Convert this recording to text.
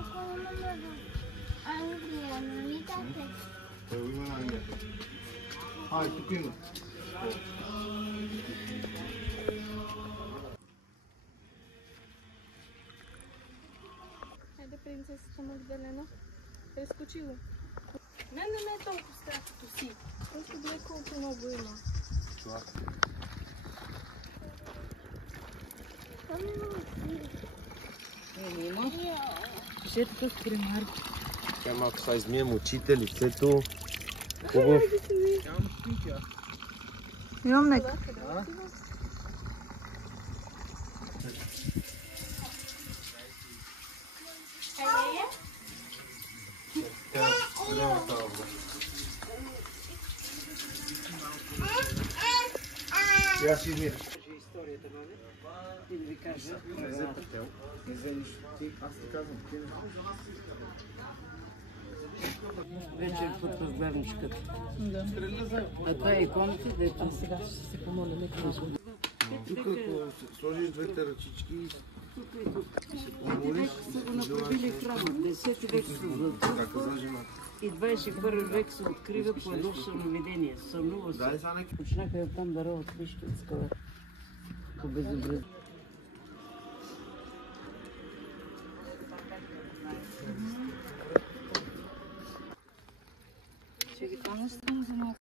Acolo numărul Anglia, nu-i tate? Păi uite la Anglia. Hai, cu pinul. Haide, принцесата Магдалена. Прескочи го. Не е толкова страшното си. Просто гледай колко много има. Това. Има. Ще е такъв примар. Чай малко са измием очите, лицето. Хубав. Имам нека. Я си измием. Историята, нали? И да ви кажа. Аз ти казвам, ти не. Вече пътвах главничката. Да. А това е иконата, дето... А сега ще се помоля, нека да го... Тук, ако сложиш двете ръчички и се помолиш... са го направили храма. 10 век са го открива. И 21 век се открива по едно съновидение. Сънува се. Почнаха я там да роват пишки от скала. По безобразие. Ще ви помня за малко.